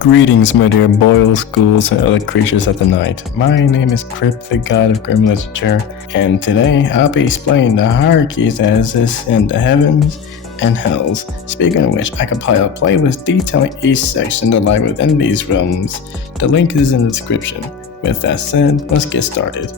Greetings, my dear boils, ghouls, and other creatures of the night. My name is Crypt, the god of grim literature, and today I'll be explaining the hierarchies that exist in the heavens and hells. Speaking of which, I compiled a playlist detailing each section that lie within these realms. The link is in the description. With that said, let's get started.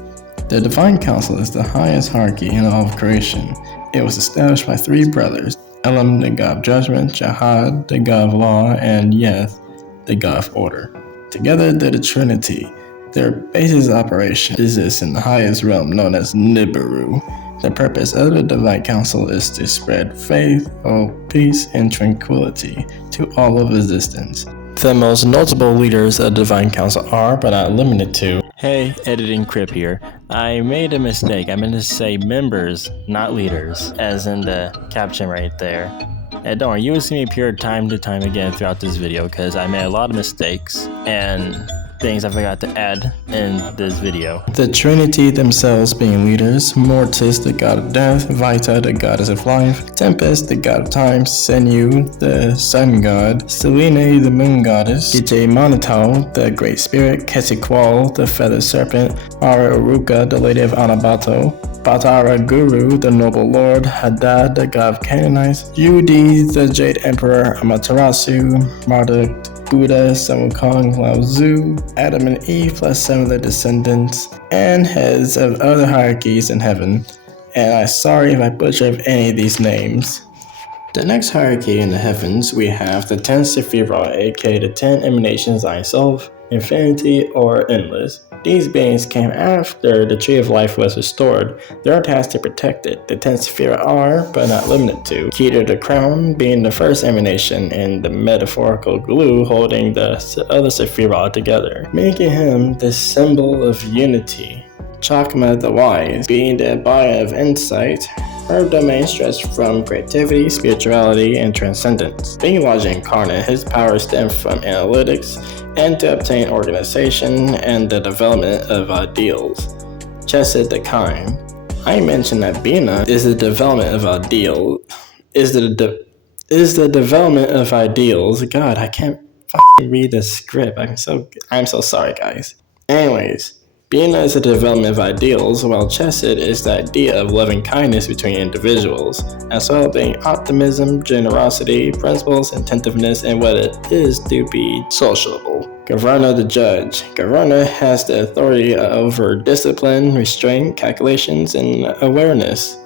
The Divine Council is the highest hierarchy in all of creation. It was established by three brothers, Elam, the god of judgment, Jahad, the god of law, and Yeth, the god of order. Together they're the Trinity. Their basis of operation exists in the highest realm known as Nibiru. The purpose of the Divine Council is to spread faith, hope, peace, and tranquility to all of existence. The most notable leaders of the Divine Council are, but not limited to, Hey, editing Crypt here. I made a mistake. I meant to say members, not leaders, as in the caption right there. And don't worry, you will see me appear time to time again throughout this video because I made a lot of mistakes and things I forgot to add in this video. The Trinity themselves being leaders: Mortis, the god of death; Vita, the goddess of life; Tempest, the god of time; Senu, the sun god; Selene, the moon goddess; Gite Monotau, the great spirit; Kesikwal, the feathered serpent; Ara Uruka, the lady of Anabato; Batara Guru, the noble lord; Hadad, the god of Canaanites; Yudi, the jade emperor; Amaterasu; Marduk, Buddha, Sun Wukong, Lao Tzu; Adam and Eve plus some of their descendants, and heads of other hierarchies in heaven. And I'm sorry if I butchered any of these names. The next hierarchy in the heavens, we have the 10 Sephiroth, aka the 10 emanations Ein Sof, infinity, or endless. These beings came after the Tree of Life was restored. They are tasked to protect it. The 10 Sephiroth are, but not limited to, Keter the Crown being the first emanation and the metaphorical glue holding the other Sephiroth together, making him the symbol of unity. Chakma the Wise being the embodiment of insight. Her domain stretched from creativity, spirituality, and transcendence. Being logic incarnate, his powers stem from analytics and to obtain organization and the development of ideals. Chesed the Kind. I mentioned that Bina is the development of ideals. Is the development of ideals. God, I can't fucking read the script. I'm so sorry, guys. Anyways. Bina is the development of ideals, while Chesed is the idea of loving kindness between individuals, as well as being optimism, generosity, principles, attentiveness, and what it is to be sociable. Gavarna the Judge. Gavarna has the authority over discipline, restraint, calculations, and awareness.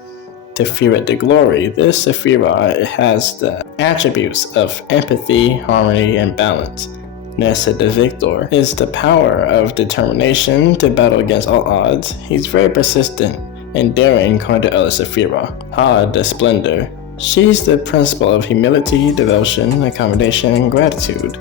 Teferet the Glory. This Sephiroth has the attributes of empathy, harmony, and balance. Nessa the Victor is the power of determination to battle against all odds. He's very persistent and daring according to Elder Sephiroth. Had the Splendor. She's the principle of humility, devotion, accommodation, and gratitude.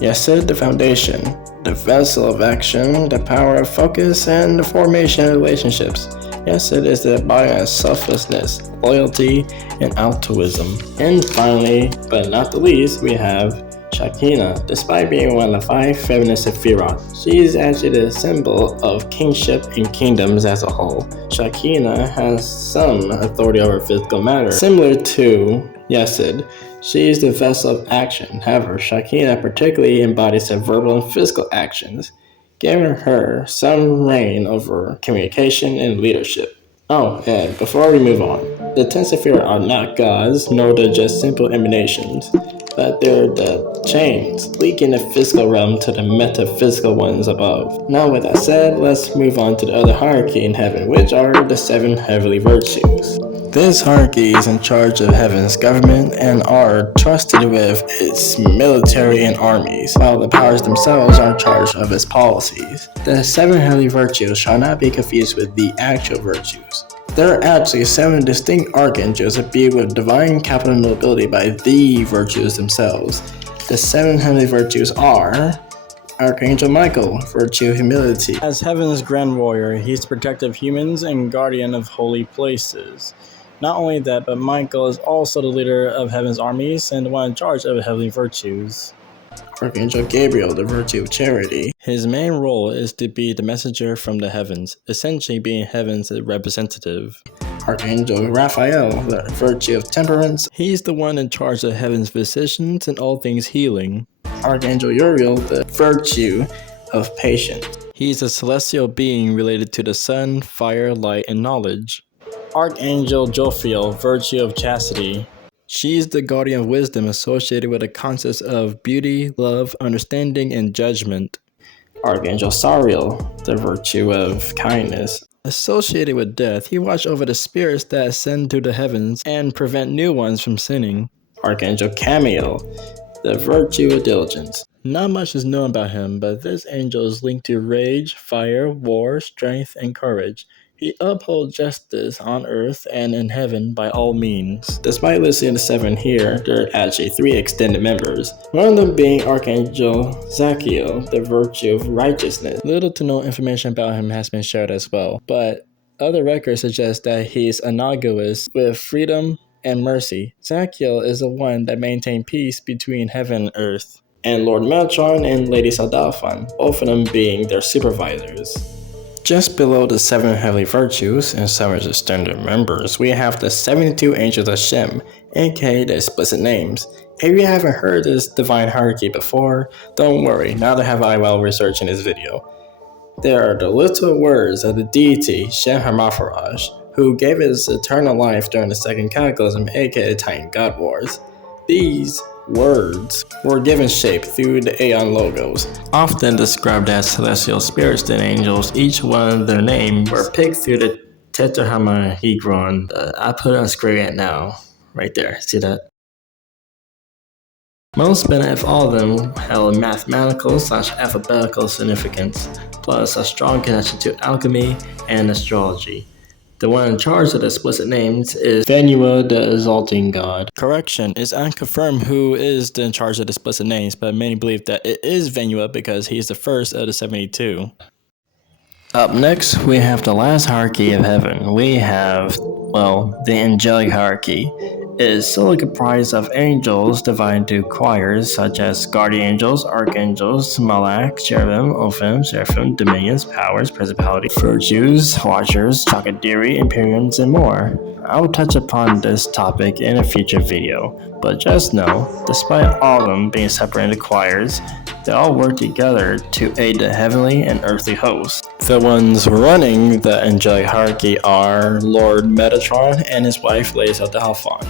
Yesed the Foundation, the vessel of action, the power of focus, and the formation of relationships. Yesed is the embodiment of selflessness, loyalty, and altruism. And finally, but not the least, we have Shakina. Despite being one of the 5 feminine Sephiroth, she is actually the symbol of kingship and kingdoms as a whole. Shakina has some authority over physical matter. Similar to Yesed, she is the vessel of action. However, Shakina particularly embodies the verbal and physical actions, giving her some reign over communication and leadership. Oh, and before we move on, the 10 Sephiroth are not gods, nor they're just simple emanations, but they're the chains linking the physical realm to the metaphysical ones above. Now with that said, let's move on to the other hierarchy in heaven, which are the 7 heavenly virtues. This hierarchy is in charge of heaven's government and are trusted with its military and armies, while the powers themselves are in charge of its policies. The 7 heavenly virtues shall not be confused with the actual virtues. There are actually 7 distinct archangels imbued with divine capital nobility by the virtues themselves. The 7 heavenly virtues are Archangel Michael, virtue of humility. As heaven's grand warrior, he's protector of humans and guardian of holy places. Not only that, but Michael is also the leader of heaven's armies and the one in charge of heavenly virtues. Archangel Gabriel, the virtue of charity. His main role is to be the messenger from the heavens, essentially being heaven's representative. Archangel Raphael, the virtue of temperance. He's the one in charge of heaven's physicians and all things healing. Archangel Uriel, the virtue of patience. He's a celestial being related to the sun, fire, light, and knowledge. Archangel Jophiel, virtue of chastity. She's the guardian of wisdom associated with the concepts of beauty, love, understanding, and judgment. Archangel Sariel, the virtue of kindness. Associated with death, he watches over the spirits that ascend to the heavens and prevent new ones from sinning. Archangel Camiel, the virtue of diligence. Not much is known about him, but this angel is linked to rage, fire, war, strength, and courage. He upholds justice on earth and in heaven by all means. Despite listing the 7 here, there are actually 3 extended members, one of them being Archangel Zachiel, the virtue of righteousness. Little to no information about him has been shared as well, but other records suggest that he's analogous with freedom and mercy. Zachiel is the one that maintained peace between heaven and earth. And Lord Metatron and Lady Saldalfan, both of them being their supervisors. Just below the 7 heavenly virtues and 7 extended members, we have the 72 angels of Shem, aka the explicit names. If you haven't heard this divine hierarchy before, don't worry, neither have I while researching this video. They are the little words of the deity Shem Hermapharaj, who gave us eternal life during the second cataclysm, aka the Titan God Wars. These words were given shape through the Aeon logos, often described as celestial spirits and angels. Each one of their names were picked through the tetrahedron. I put it on screen right now, right there. See that? Most, but if all of them, held mathematical/alphabetical significance, plus a strong connection to alchemy and astrology. The one in charge of the explicit names is Venua, the exalting god. Correction, it's unconfirmed who is in charge of the explicit names, but many believe that it is Venua because he's the first of the 72. Up next, we have the last hierarchy of heaven. We have, the angelic hierarchy. It is solely comprised of angels divided into choirs such as guardian angels, archangels, malaks, cherubim, ophim, seraphim, dominions, powers, principalities, virtues, watchers, chakadiri, imperiums, and more. I will touch upon this topic in a future video, but just know, despite all of them being separate into choirs, they all work together to aid the heavenly and earthly hosts. The ones running the angelic hierarchy are Lord Metatron and his wife Lady Saldalfan.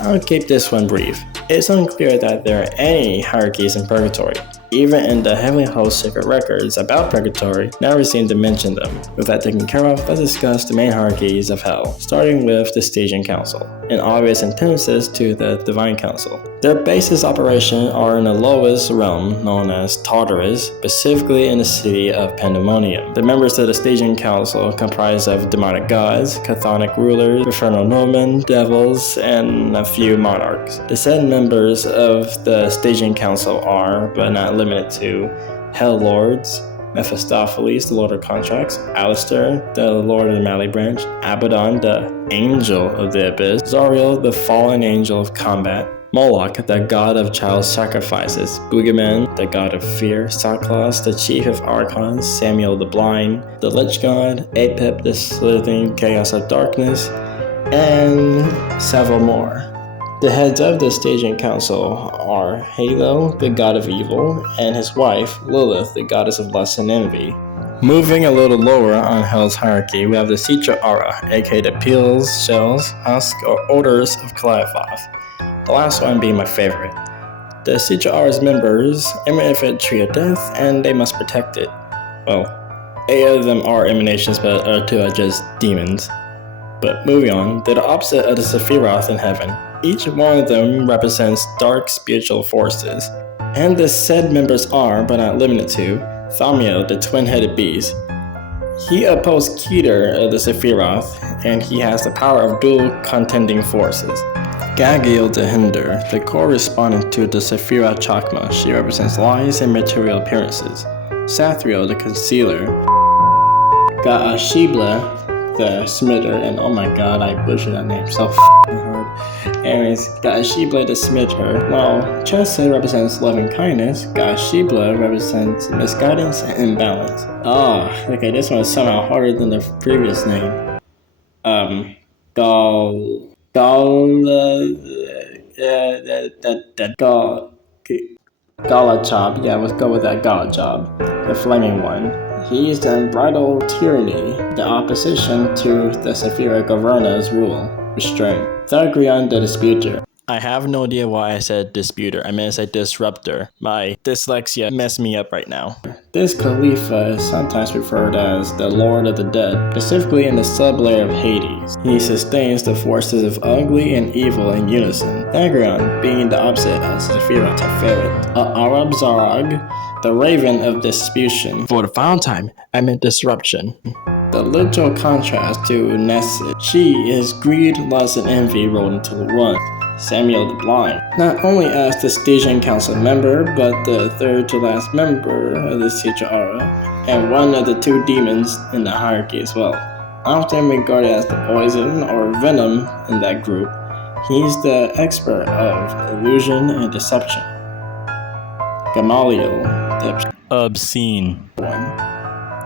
I'll keep this one brief. It's unclear that there are any hierarchies in purgatory. Even in the heavenly host secret records about purgatory, never seem to mention them. With that taken care of, let's discuss the main hierarchies of hell, starting with the Stygian Council, an obvious antithesis to the Divine Council. Their basis operation are in the lowest realm, known as Tartarus, specifically in the city of Pandemonium. The members of the Stygian Council comprise of demonic gods, chthonic rulers, infernal nomen, devils, and a few monarchs. The said members of the Stygian Council are, but not limited to, Hell Lords, Mephistopheles, the Lord of Contracts, Alistair, the Lord of the Mallee Branch, Abaddon, the Angel of the Abyss, Zariel, the Fallen Angel of Combat, Moloch, the God of Child Sacrifices, Boogeyman, the God of Fear, Saklas, the Chief of Archons, Samuel the Blind, the Lich God, Apep, the Slithering Chaos of Darkness, and several more. The heads of the Stygian Council are Halo, the god of evil, and his wife, Lilith, the goddess of lust and envy. Moving a little lower on Hell's hierarchy, we have the Citra Aura, aka the peels, shells, husks, or odors of Callioth. The last one being my favorite. The Citra Aura's members emanate a tree of death, and they must protect it. 8 of them are emanations, but 2 are just demons. But moving on, they're the opposite of the Sephiroth in heaven. Each one of them represents dark spiritual forces. And the said members are, but not limited to, Thamiel, the twin-headed beast. He opposes Keter of the Sephiroth, and he has the power of dual contending forces. Gagiel the Hinder, the correspondent to the Sephiroth Chakma. She represents lies and material appearances. Sathriel, the concealer. Gaashibla, the smitter, and oh my god, I butchered that name so hard. Anyways, Gaashibla the smitter. While Chesed represents loving kindness, Gaashibla represents misguidance and imbalance. Okay, this one is somehow harder than the previous name. Galachab, yeah, let's go with that Galachab, the flaming one. He is the unbridled tyranny, the opposition to the Saphira Governor's rule, restraint. Thagrion the Disputer. I have no idea why I said disputer. I meant to say disruptor. My dyslexia messed me up right now. This Khalifa is sometimes referred as the Lord of the Dead, specifically in the sublayer of Hades. He sustains the forces of ugly and evil in unison. Thagrion being the opposite of Saphira Teferet. Arab Zarag, the Raven of Disputation. For the final time, I meant disruption. The literal contrast to Nesset. She is greed, lust, and envy rolled into one. Samuel the Blind, not only as the Stygian Council member, but the third to last member of the Sidra'ara, and one of the two demons in the hierarchy as well. Often regarded as the poison or venom in that group, he's the expert of illusion and deception. Gamaliel, the obscene one.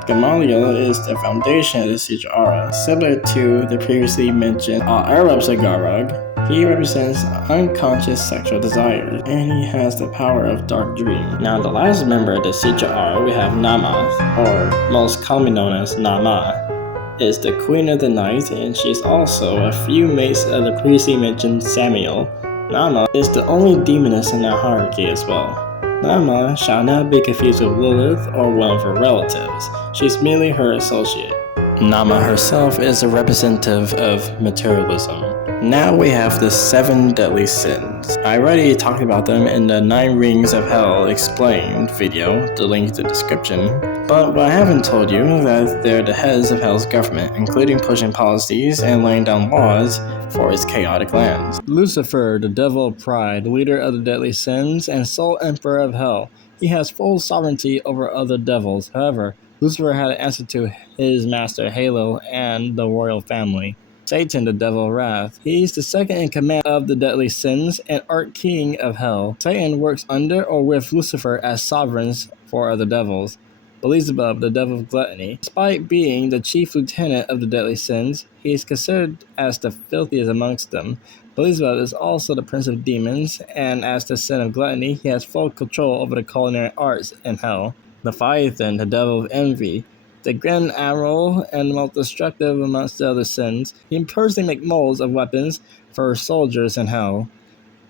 Gamaliel is the foundation of the Sidra'ara, similar to the previously mentioned Arab Zagarag. He represents unconscious sexual desires, and he has the power of dark dream. Now, the last member of the Sidra'ara, we have Namath, or most commonly known as Nama, is the queen of the night, and she's also a few mates of the previously mentioned Samuel. Nama is the only demoness in the hierarchy as well. Nama shall not be confused with Lilith or one of her relatives. She's merely her associate. Nama herself is a representative of materialism. Now we have the 7 deadly sins. I already talked about them in the 9 Rings of Hell Explained video, the link in the description. But what I haven't told you is that they're the heads of Hell's government, including pushing policies and laying down laws for its chaotic lands. Lucifer, the devil of pride, leader of the deadly sins, and sole emperor of Hell. He has full sovereignty over other devils. However, Lucifer had an answer to his master Halo and the royal family. Satan, the devil of wrath. He's the second in command of the deadly sins and arch-king of hell. Satan works under or with Lucifer as sovereigns for other devils. Beelzebub, the devil of gluttony. Despite being the chief lieutenant of the deadly sins, he is considered as the filthiest amongst them. Beelzebub is also the prince of demons, and as the sin of gluttony, he has full control over the culinary arts in hell. Leviathan, the devil of envy. The Grand Admiral and the most destructive amongst the other sins. He personally makes molds of weapons for soldiers in hell.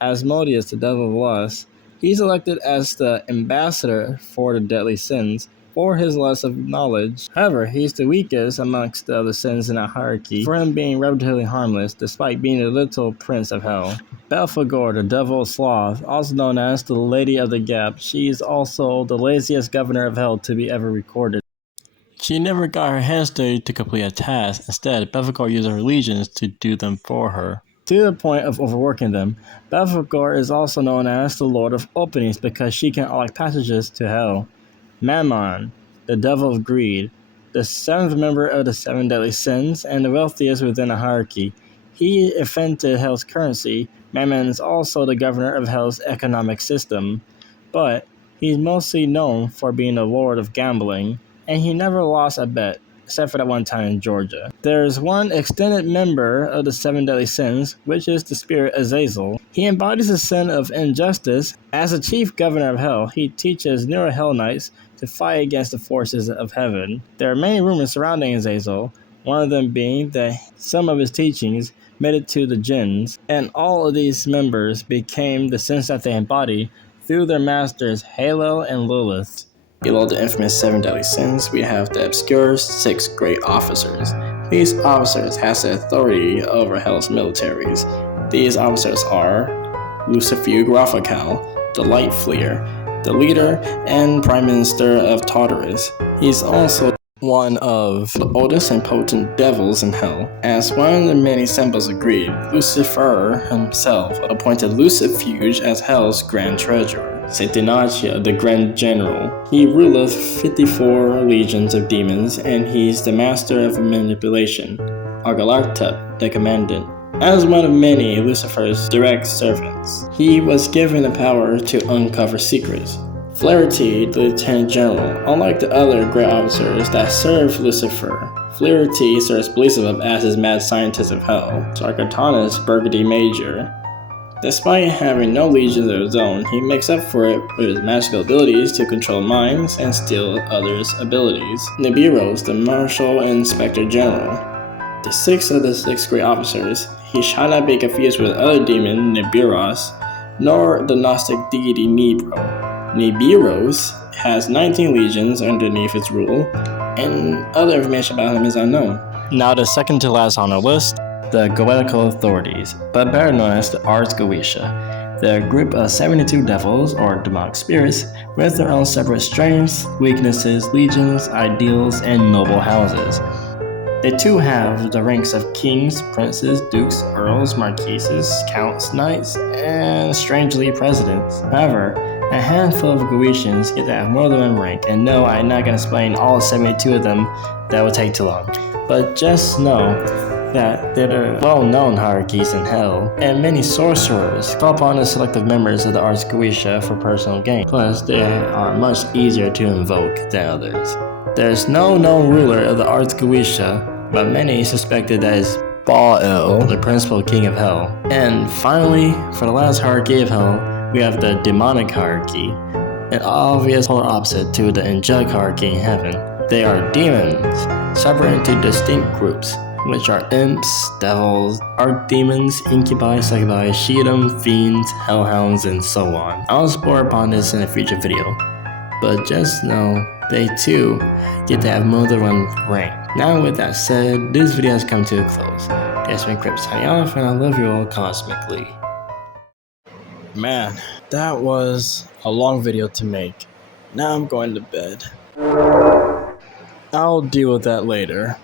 Asmodeus, the devil of lust. He's elected as the ambassador for the deadly sins for his lust of knowledge. However, he's the weakest amongst the other sins in a hierarchy, for him being relatively harmless despite being the little prince of hell. Belphegor, the devil of sloth, also known as the Lady of the Gap. She is also the laziest governor of hell to be ever recorded. She never got her hands dirty to complete a task. Instead, Belphegor used her legions to do them for her. To the point of overworking them, Belphegor is also known as the Lord of Openings because she can unlock passages to hell. Mammon, the devil of greed, the 7th member of the 7 deadly sins and the wealthiest within a hierarchy. He invented hell's currency. Mammon is also the governor of hell's economic system, but he's mostly known for being the lord of gambling, and he never lost a bet, except for that one time in Georgia. There's one extended member of the 7 deadly sins, which is the spirit Azazel. He embodies the sin of injustice. As the chief governor of hell, he teaches newer Hell Knights to fight against the forces of heaven. There are many rumors surrounding Azazel, one of them being that some of his teachings made it to the jinns, and all of these members became the sins that they embody through their masters Halo and Lilith. Below the infamous 7 deadly sins, we have the obscure 6 great officers. These officers have the authority over Hell's militaries. These officers are Lucifuge Raphael, the Light Fleer, the leader and prime minister of Tartarus. He's also one of the oldest and potent devils in hell. As one of the many symbols of greed, Lucifer himself appointed Lucifuge as hell's grand treasurer. Satanagia, the Grand General. He ruleth 54 legions of demons, and he's the master of manipulation. Argalartep, the Commandant. As one of many Lucifer's direct servants, he was given the power to uncover secrets. Flaherty, the Lieutenant General. Unlike the other great officers that serve Lucifer, Flaherty serves Beelzebub as his mad scientist of hell. Sarkatanus, Burgundy Major. Despite having no legions of his own, he makes up for it with his magical abilities to control minds and steal others' abilities. Nibiru's the Marshal and Inspector General. The sixth of the six great officers, he shall not be confused with other demon Nibiros, nor the Gnostic deity Nibro. Nibiros has 19 legions underneath its rule, and other information about him is unknown. Now the second to last on our list, the Goetical Authorities, but better known as the Ars Goetia. They're a group of 72 devils, or demonic spirits, with their own separate strengths, weaknesses, legions, ideals, and noble houses. They too have the ranks of kings, princes, dukes, earls, marquises, counts, knights, and strangely presidents. However, a handful of Goetians get to have more than one rank, and no, I'm not going to explain all 72 of them, that would take too long. But just know that there are well-known hierarchies in hell, and many sorcerers call upon the selective members of the Ars Goetia for personal gain. Plus, they are much easier to invoke than others. There's no known ruler of the Ars Goetia, but many suspected that is Baal, the principal king of hell. And finally, for the last hierarchy of hell, we have the demonic hierarchy, an obvious polar opposite to the angelic hierarchy in heaven. They are demons, separated into distinct groups, which are imps, devils, archdemons, incubi, succubi, sheedom, fiends, hellhounds, and so on. I'll explore upon this in a future video, but just know they too get to have more than one rank. Now with that said, this video has come to a close. This has been Crypt signing off, and I love you all cosmically. Man, that was a long video to make. Now I'm going to bed. I'll deal with that later.